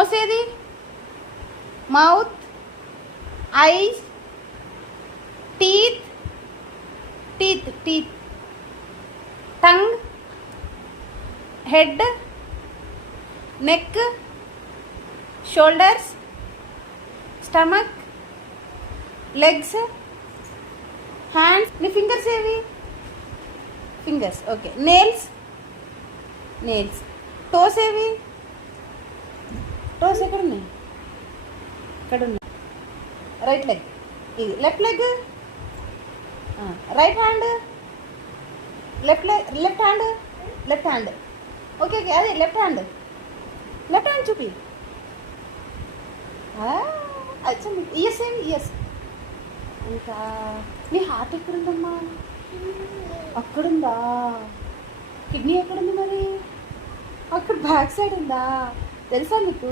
నోసేది, mouth, eyes, teeth, teeth teeth, tongue, head, neck, shoulders, stomach, legs, hands. నీ fingers ఏవి? Fingers, okay. Nails, nails. Toes ఏవి? Toes ఎక్కడ ఉన్నాయి? ఇక్కడ ఉన్నాయి. రైట్ లెగ్, ఇది left leg, right hand, left leg, left hand, left hand, okay okay. అదే left hand, left hand చూపి. ఇయర్స్ ఏమి? ఇయర్స్. ఇంకా నీ హార్ట్ ఎక్కడుందమ్మా? అక్కడుందా? కిడ్నీ ఎక్కడుంది మరి? అక్కడ బ్యాక్ సైడ్ ఉందా? తెలుసా నీకు?